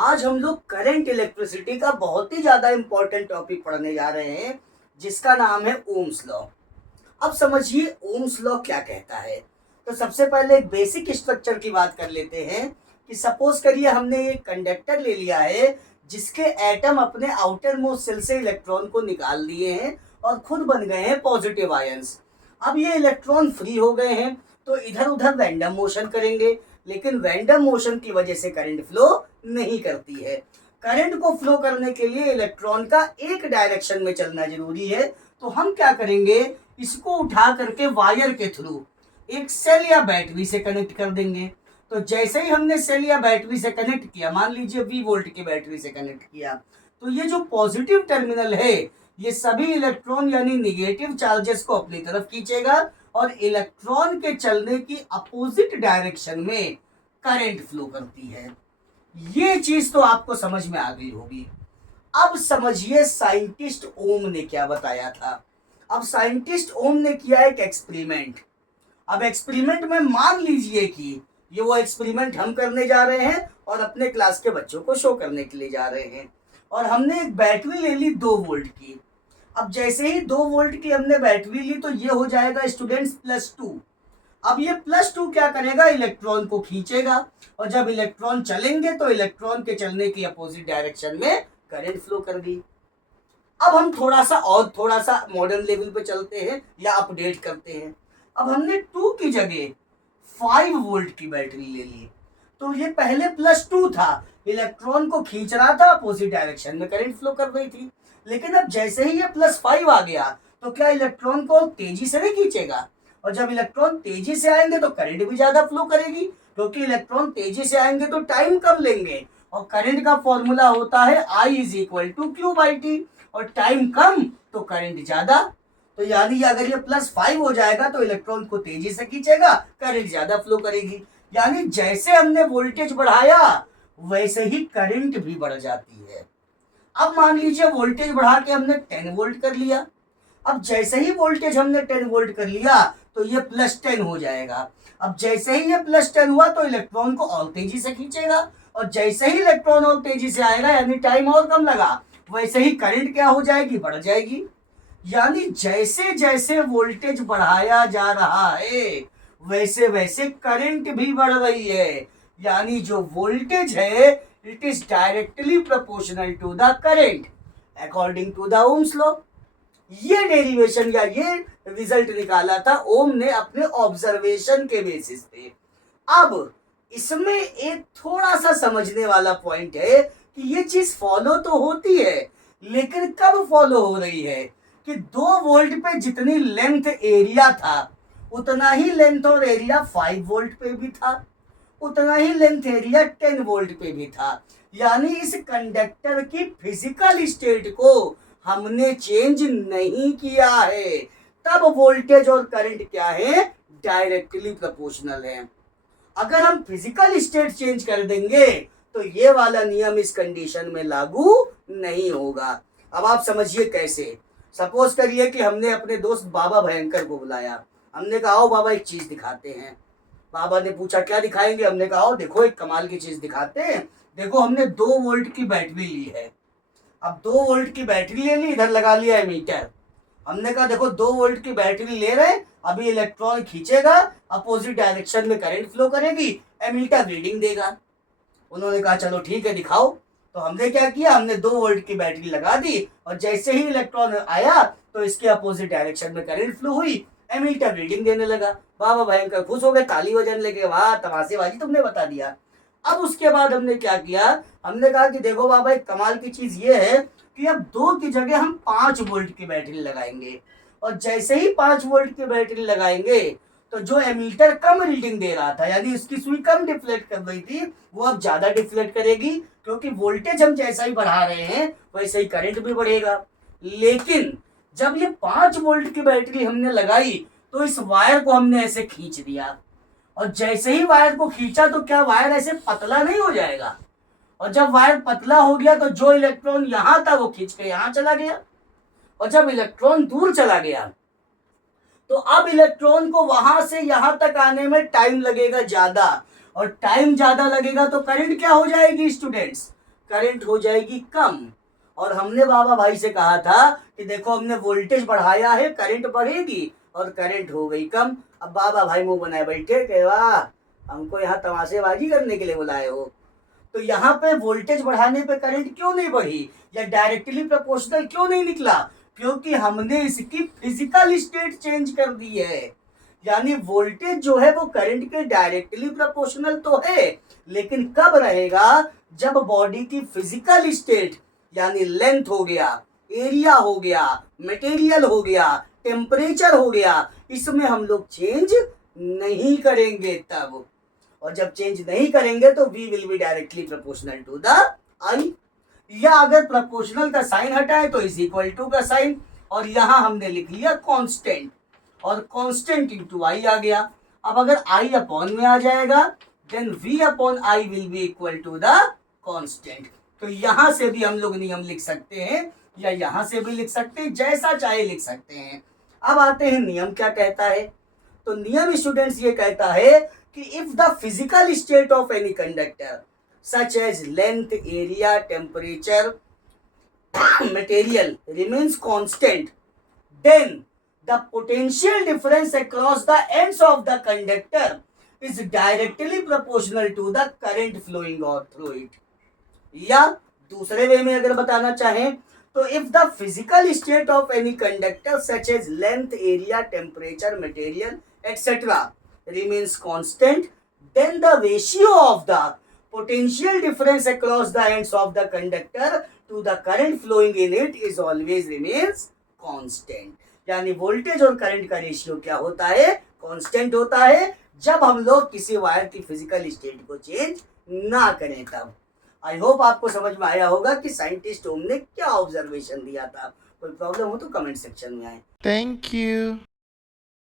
आज हम लोग करंट इलेक्ट्रिसिटी का बहुत ही ज्यादा इंपॉर्टेंट टॉपिक पढ़ने जा रहे हैं जिसका नाम है ओम्स लॉ। अब समझिए ओम्स लॉ क्या कहता है। तो सबसे पहले एक बेसिक स्ट्रक्चर की बात कर लेते हैं कि सपोज करिए हमने एक कंडक्टर ले लिया है जिसके एटम अपने आउटर मोस्ट शेल से इलेक्ट्रॉन को निकाल दिए हैं और खुद बन गए हैं पॉजिटिव आयंस। अब ये इलेक्ट्रॉन फ्री हो गए हैं तो इधर उधर रैंडम मोशन करेंगे, लेकिन रैंडम मोशन की वजह से करंट फ्लो नहीं करती है। करंट को फ्लो करने के लिए इलेक्ट्रॉन का एक डायरेक्शन में चलना जरूरी है। तो हम क्या करेंगे, इसको उठा करके वायर के थ्रू एक सेल या बैटरी से कनेक्ट कर देंगे। तो जैसे ही हमने सेल या बैटरी से कनेक्ट किया, मान लीजिए 20 वोल्ट की बैटरी से कनेक्ट किया, तो ये जो पॉजिटिव टर्मिनल है ये सभी इलेक्ट्रॉन यानी निगेटिव चार्जेस को अपनी तरफ खींचेगा और इलेक्ट्रॉन के चलने की अपोजिट डायरेक्शन में करंट फ्लो करती है। ये चीज तो आपको समझ में आ गई होगी। अब समझिए साइंटिस्ट ओम ने क्या बताया था। अब साइंटिस्ट ओम ने किया एक एक्सपेरिमेंट। अब एक्सपेरिमेंट में मान लीजिए कि ये वो एक्सपेरिमेंट हम करने जा रहे हैं और अपने क्लास के बच्चों को शो करने के लिए जा रहे हैं। और हमने एक बैटरी ले ली 2 वोल्ट की। अब जैसे ही 2 वोल्ट की हमने बैटरी ली तो ये हो जाएगा स्टूडेंट्स +2। अब ये +2 क्या करेगा, इलेक्ट्रॉन को खींचेगा और जब इलेक्ट्रॉन चलेंगे तो इलेक्ट्रॉन के चलने की अपोजिट डायरेक्शन में करंट फ्लो कर दी। अब हम थोड़ा सा मॉडर्न लेवल पे चलते हैं या अपडेट करते हैं। अब हमने 2 की जगह 5 वोल्ट की बैटरी ले ली। तो ये पहले +2 था, इलेक्ट्रॉन को खींच रहा था, अपोजिट डायरेक्शन में करंट फ्लो कर रही थी। लेकिन अब जैसे ही ये +5 आ गया तो क्या इलेक्ट्रॉन को तेजी से नहीं खींचेगा, और जब इलेक्ट्रॉन तेजी से आएंगे तो करंट भी ज्यादा फ्लो करेगी, क्योंकि इलेक्ट्रॉन तेजी से आएंगे तो टाइम कम लेंगे और करंट का फॉर्मूला होता है I = Q/T, और टाइम कम तो करंट ज्यादा। तो यानी अगर ये +5 हो जाएगा तो इलेक्ट्रॉन को तेजी से खींचेगा, करंट ज्यादा फ्लो करेगी। यानी जैसे हमने वोल्टेज बढ़ाया वैसे ही करंट भी बढ़ जाती है। अब मान लीजिए वोल्टेज बढ़ा के हमने 10 वोल्ट कर लिया। अब जैसे ही वोल्टेज हमने 10 वोल्ट कर लिया तो ये +10 हो जाएगा। अब जैसे ही ये +10 हुआ तो इलेक्ट्रॉन को और तेजी से खींचेगा, और जैसे ही इलेक्ट्रॉन और तेजी से आएगा यानी टाइम और कम लगा, वैसे ही करंट क्या हो जाएगी, बढ़ जाएगी। यानी जैसे जैसे वोल्टेज बढ़ाया जा रहा है वैसे वैसे करंट भी बढ़ रही है। यानी जो वोल्टेज है it is directly proportional to the current according to the Ohm's law. ये डेरिवेशन या ये रिजल्ट निकाला था ओम ने अपने ऑब्जर्वेशन के बेसिस पे। अब इसमें एक थोड़ा सा समझने वाला पॉइंट है कि ये चीज फॉलो तो होती है, लेकिन कब फॉलो हो रही है कि 2 वोल्ट पे जितनी लेंथ एरिया था उतना ही लेंथ और एरिया 5 वोल्ट पे भी था, उतना ही लेंथ एरिया 10 वोल्ट पे भी था। यानी इस कंडक्टर की फिजिकल स्टेट को हमने चेंज नहीं किया है, तब वोल्टेज और करंट क्या है, डायरेक्टली प्रोपोर्शनल है। अगर हम फिजिकल स्टेट चेंज कर देंगे तो ये वाला नियम इस कंडीशन में लागू नहीं होगा। अब आप समझिए कैसे। सपोज करिए कि हमने अपने दोस्त बाबा भयंकर को बुलाया। हमने कहा आओ बाबा एक चीज दिखाते हैं। बाबा ने पूछा क्या दिखाएंगे। हमने कहा आओ देखो एक कमाल की चीज दिखाते हैं। देखो हमने 2 वोल्ट की बैटरी ली है। अब 2 वोल्ट की बैटरी ले ली, इधर लगा लिया एमीटर। हमने कहा देखो 2 वोल्ट की बैटरी ले रहे, अभी इलेक्ट्रॉन खींचेगा, अपोजिट डायरेक्शन में करंट फ्लो करेगी, एमीटर रीडिंग देगा। उन्होंने कहा चलो ठीक है दिखाओ। तो हमने क्या किया, हमने 2 वोल्ट की बैटरी लगा दी और जैसे ही इलेक्ट्रॉन आया तो इसके अपोजिट डायरेक्शन में करंट फ्लो हुई, एमीटर रीडिंग देने लगा। बाबा भयंकर खुश हो गए, ताली बजाने लगे, वाह तमाशेबाजी तुमने बता दिया। अब उसके बाद हमने क्या किया, हमने कहा कि देखो बाबा एक कमाल की चीज ये है कि अब 2 की जगह हम 5 वोल्ट की बैटरी लगाएंगे, और जैसे ही 5 वोल्ट की बैटरी लगाएंगे तो जो एमीटर कम रीडिंग दे रहा था यानी इसकी सुई कम डिफ्लेक्ट कर रही थी वो अब ज्यादा डिफ्लेक्ट करेगी, क्योंकि वोल्टेज हम जैसा ही बढ़ा रहे हैं वैसे ही करंट भी बढ़ेगा। लेकिन जब ये 5 वोल्ट की बैटरी हमने लगाई तो इस वायर को हमने ऐसे खींच दिया, और जैसे ही वायर को खींचा तो क्या वायर ऐसे पतला नहीं हो जाएगा, और जब वायर पतला हो गया तो जो इलेक्ट्रॉन यहां था वो खींच के यहां चला गया, और जब इलेक्ट्रॉन दूर चला गया तो अब इलेक्ट्रॉन को वहां से यहां तक आने में टाइम लगेगा ज्यादा, और टाइम ज्यादा लगेगा तो करंट क्या हो जाएगी स्टूडेंट्स? करंट हो जाएगी कम। और हमने बाबा भाई से कहा था कि देखो हमने वोल्टेज बढ़ाया है, करंट बढ़ेगी, और करंट हो गई कम। अब बाबा भाई मुंह बनाए बैठे कि वाह, हमको यहाँ तमाशेबाजी करने के लिए बुलाए हो। तो यहाँ पे वोल्टेज बढ़ाने पे करंट क्यों नहीं बढ़ी, या डायरेक्टली प्रोपोर्शनल क्यों नहीं निकला? क्योंकि हमने इसकी फिजिकल स्टेट चेंज कर दी है। यानी वोल्टेज जो है वो करंट के डायरेक्टली प्रोपोर्शनल तो है, लेकिन कब रहेगा? जब बॉडी की फिजिकल स्टेट यानी लेंथ हो गया, एरिया हो गया, मटेरियल हो गया, टेम्परेचर हो गया, इसमें हम लोग चेंज नहीं करेंगे तब। और जब चेंज नहीं करेंगे तो v will be directly proportional to the i। या अगर प्रोपोर्शनल का साइन हटाए तो इज इक्वल टू का साइन, और यहां हमने लिख लिया कांस्टेंट, और कांस्टेंट इंटू आई आ गया। अब अगर आई अपॉन में आ जाएगा then v upon I will be equal to the constant. तो यहां से भी हम लोग नियम लिख सकते हैं, या यहां से भी लिख सकते हैं, जैसा चाहे लिख सकते हैं। अब आते हैं नियम क्या कहता है। तो नियम स्टूडेंट्स ये कहता है कि if the physical state of any conductor such as length, area, temperature, material remains constant, then the potential difference across the ends of the conductor is directly proportional to the current flowing or through it। या दूसरे वे में अगर बताना चाहें तो if the physical state of any conductor such as length, area, temperature, material etcetera remains constant, then the ratio of the potential difference across the ends of the conductor to the current flowing in it is always remains constant। यानी voltage और current का ratio क्या होता है? Constant होता है, जब हम लोग किसी वायर की फिजिकल स्टेट को चेंज ना करें तब। आई होप आपको समझ में आया होगा कि साइंटिस्ट ओम ने क्या ऑब्जर्वेशन दिया था। कोई प्रॉब्लम हो तो कमेंट सेक्शन में आए। Thank you.